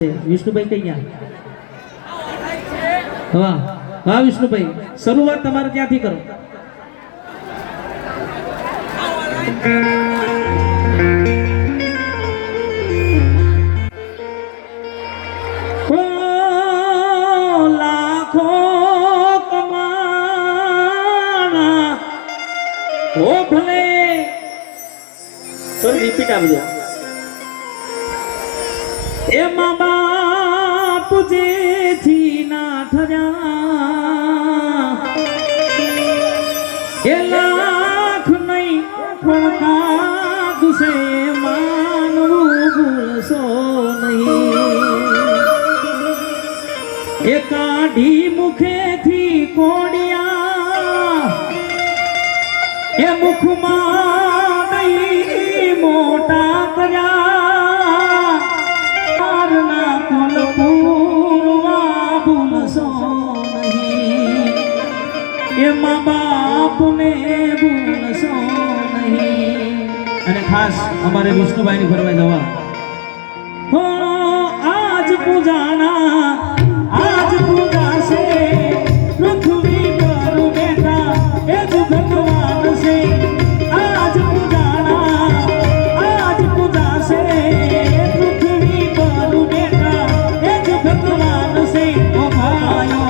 વિષ્ણુભાઈ કઈ ગયા? વાહ વાહ વિષ્ણુભાઈ, શરૂઆત તમારે ત્યાંથી કરો. લાખો કમાણા ઓ ભલે, સોરી રિપીટ આવજો. એ મા બાપ જેથી ના ઠર્યા એ લાખ નહીં પણ કાગશે માનવું ભૂલશો નહીં. એ કાઢી મુખેથી કોડિયા એ મુખમાં નહીં મોટા કર્યા. એ મા બાપને ભૂલશો નહીં. અને ખાસ અમારે વિષ્ણુભાઈ ની ફરવા જવા હો આજ પૂજાના આજ પૂજા છે પૃથ્વી પર બેઠા એ જ ભગવાન છે. આજ પૂજાના આજ પૂજા છે પૃથ્વી પર બેઠા એ જ ભગવાન છે. ઓ ભાઈઓ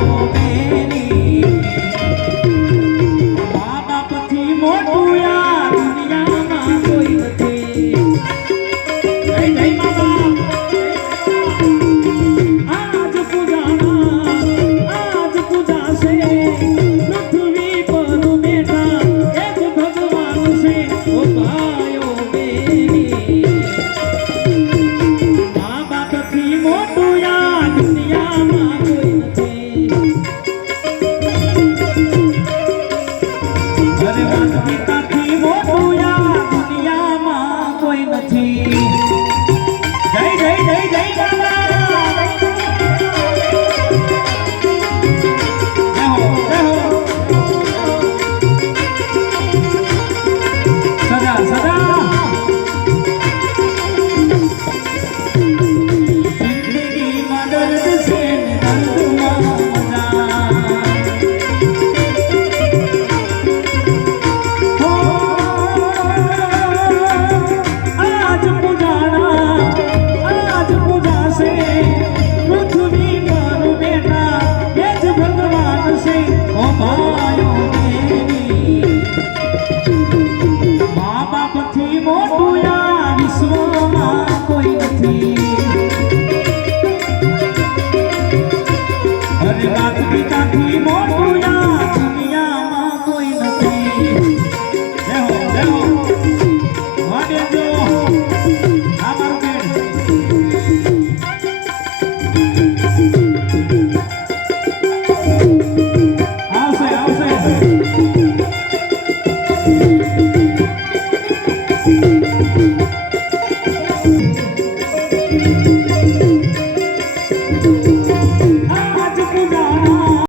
આવશે.